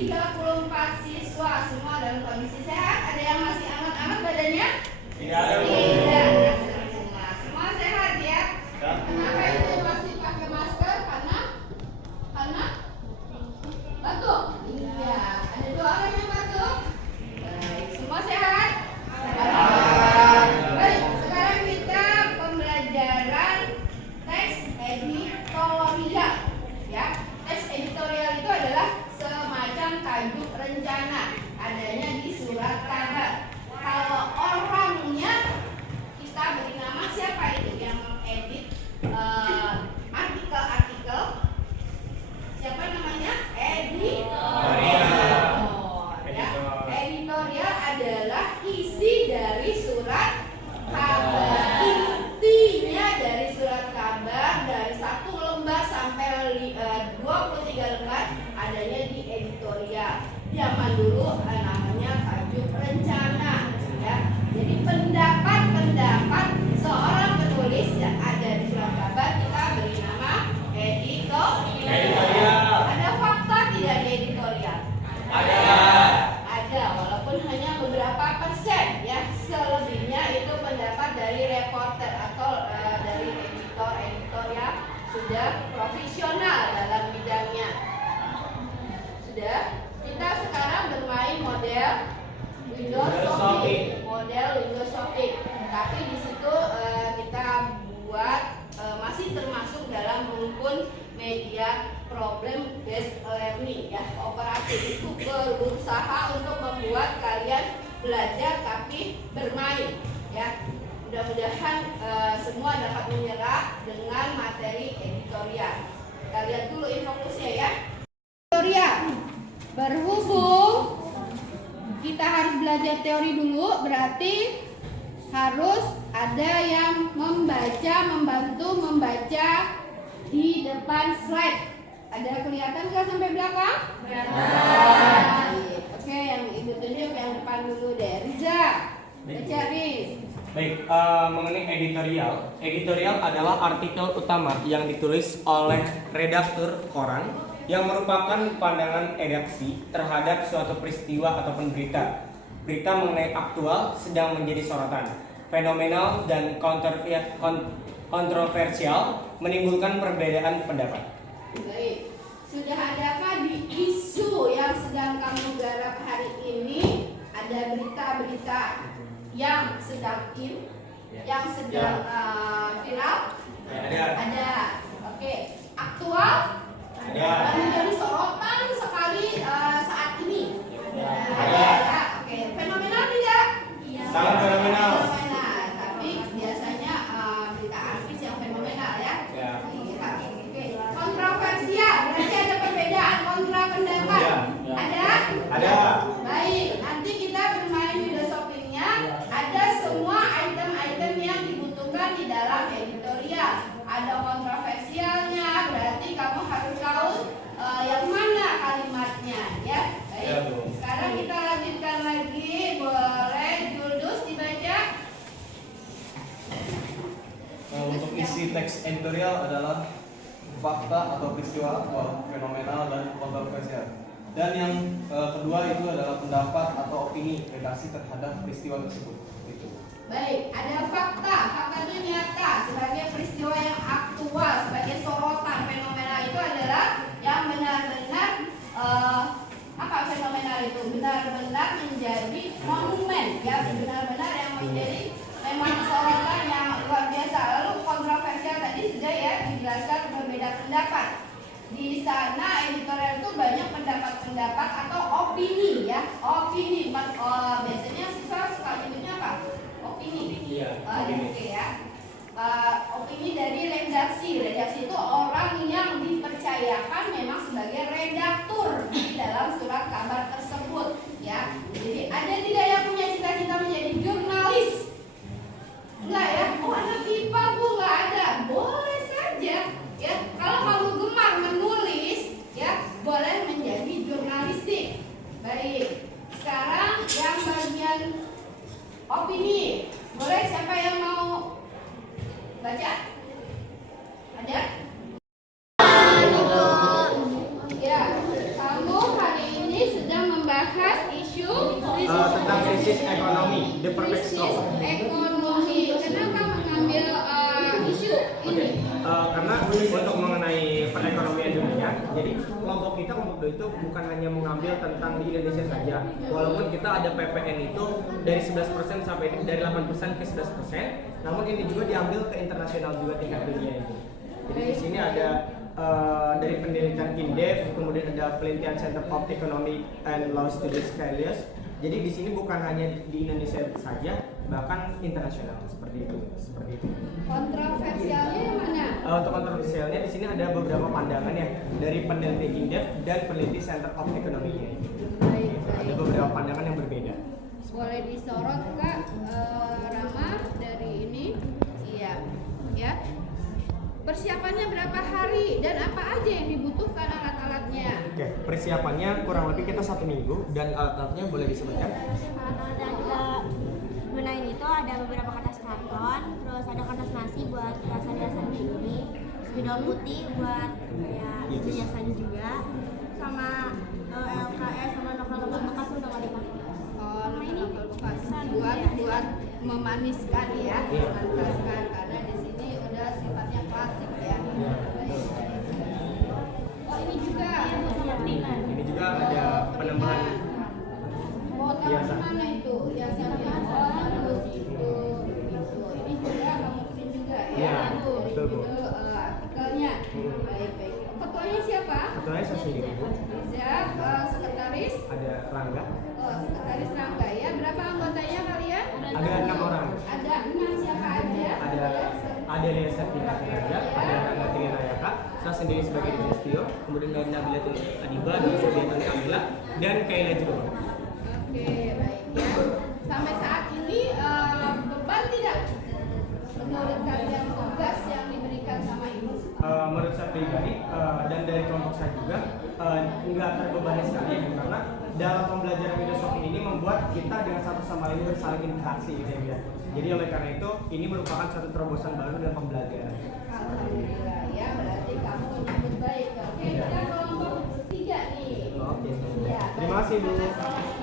34 siswa semua dalam kondisi sehat. Ada yang masih anget-anget badannya? Tidak. Tidak. Semua sehat ya. Kenapa itu masih pakai masker? Karena batuk. Iya. Ada 2 orang yang batuk. Baik. Semua sehat? Sehat. Baik. Sekarang kita pembelajaran teks editorial. Ya. Teks editorial itu adalah semacam tajuk rencana, adanya di surat kabar. Kalau orangnya kita beri nama siapa itu yang mengedit artikel-artikel? Siapa namanya? Editorial. Ya. Editorial adalah isi dari surat kabar. Intinya dari surat kabar dari 1 lembar sampai 23 lembar adanya di editorial. Zaman dulu namanya tajuk rencana, ya. Jadi pendapat seorang penulis yang ada di surat kabar kita beri nama editorial. Ada fakta tidak di editorial? Ada, walaupun hanya beberapa persen, ya. Selebihnya itu pendapat dari reporter atau dari editor yang sudah profesional dalam bidangnya. Sudah, kita sekarang bermain model Windows Shopping. Tapi di situ kita buat masih termasuk dalam rumpun media problem based learning, ya. Kooperatif itu berusaha untuk membuat kalian belajar tapi bermain, ya. Mudah-mudahan semua dapat menyerah dengan materi editorial. Kita lihat dulu infokusnya, ya. Editorial. Berhubung kita harus belajar teori dulu, berarti harus ada yang membantu membaca di depan slide. Ada kelihatan nggak sampai belakang? Oke, yang ibu tunjuk yang depan dulu deh. Riza, baca Riz. Baik, mengenai editorial adalah artikel utama yang ditulis oleh redaktur koran yang merupakan pandangan redaksi terhadap suatu peristiwa ataupun berita mengenai aktual sedang menjadi sorotan, fenomenal dan kontroversial, menimbulkan perbedaan pendapat. Baik, sudah adakah di isu yang sedang kamu garap hari ini ada berita-berita yang sedang yang sedang viral? Ada. Oke. Aktual? Ada. Menjadi sorotan sekali saat ini? Ada. Oke. Fenomenal tidak? Sangat fenomenal. Tapi biasanya berita artis yang fenomenal, ya. Oke. Kontroversial, berarti ada perbedaan kontra pendapat. Ada. Baik, nanti kita bermain video shoppingnya. Ada semua item-item yang dibutuhkan di dalam editorial. Ada kontroversialnya, berarti kamu harus tahu yang mana kalimatnya, ya. Baik. Sekarang kita lanjutkan lagi. Boleh Juldus dibaca? Untuk isi teks editorial adalah fakta atau peristiwa fenomenal dan kontroversial. Dan yang kedua itu adalah pendapat atau opini redaksi terhadap peristiwa tersebut. Itu. Baik, ada fakta. Fakta itu nyata sebagai peristiwa yang aktual, sebagai sorotan. Fenomenal itu adalah yang benar-benar apa fenomenal itu? Benar-benar menjadi monumen, ya, benar-benar yang menjadi memang sorotan yang luar biasa. Lalu kontroversial tadi sudah, ya, dijelaskan berbeda pendapat. Di sana editorial itu banyak pendapat-pendapat atau opini, ya. Opini, biasanya siswa suka nyebutnya apa? Opini. Iya. Oke, ya. Opini dari redaksi. Redaksi itu orang yang dipercayakan memang sebagai redaktur di dalam surat kabar tersebut, ya. Jadi ada tidak yang punya cita-cita menjadi jurnalis? Enggak, ya. Oh, anak IPA, Bu, enggak ada. Boleh saja, ya. Kalau kamu gemar menulis, ya, boleh menjadi jurnalistik. Baik. Sekarang yang bagian opini. Boleh, siapa yang mau baca? Ada? The perfect krisis storm. ekonomi. Kenapa mengambil isu Oke, ini? karena untuk mengenai perekonomian dunia, jadi kelompok kita, kelompok doi itu bukan hanya mengambil tentang di Indonesia saja. Walaupun kita ada PPN itu dari 11% sampai dari 8% ke 11%, namun ini juga diambil ke internasional juga tingkat dunia itu. Jadi di sini ada dari penelitian Indef, kemudian ada penelitian Center of Economic and Law Studies Kailius. Jadi di sini bukan hanya di Indonesia saja, bahkan internasional seperti itu. Kontroversialnya yang mana? Untuk kontroversialnya di sini ada beberapa pandangan ya dari peneliti Indef dan peneliti Center of Economic. Baik, Ada baik. beberapa pandangan yang berbeda. Boleh disorot Kak, Rama dari ini. Iya, ya. Persiapannya berapa hari dan apa aja yang dibutuhkan alat-alatnya? Oke, persiapannya kurang lebih kita 1 minggu dan alat-alatnya boleh disebutkan. Dan kita gunain itu ada beberapa kertas karton, terus ada kertas nasi buat hiasan-hiasan ini, spidol putih buat kayak hiasan juga, sama LKS sama novel-novel bekas udah nggak dipakai. Oh, Sama ini novel bekas buat buat memaniskan ya, Iya. memaniskan karena di sini udah sifatnya klasik ya. Iya. Oh ini juga. Ini juga ada penambahan Oh tahu hiasan. mana itu hiasannya? Oh terus itu. Ini juga kamu print juga ya? Iya, Tuh, betul, Bu. itu artikelnya. Baik baik. Ketuanya siapa? Ketuanya saya sendiri, Bu. Siap. Sekretaris. Ada Rangga. Oh, sekretaris Rangga ya. Berapa anggotanya kalian? Ada 6 orang. Ada 6 siapa aja? Ada Desa Tingkat Raja, ada Rangga Trinayaka, saya sendiri sebagai Tristio, kemudian ada Nabilatul Adiba, dan Subiatul Kamila, dan Kaila juga. Oke, baik ya. Sampai saat ini beban tidak menurut kalian tugas yang diberikan sama ibu? Menurut saya pribadi dan dari kelompok saya juga nggak terbebani sekali ya, karena dalam pembelajaran filosofi ini membuat kita dengan satu sama lain bersaling interaksi gitu ya. Jadi oleh karena itu ini merupakan satu terobosan baru dalam pembelajaran. Alhamdulillah ya, berarti kamu menyambut baik. Oke, kita kelompok 3 nih. Oke. Ya, Terima kasih Bu. baik.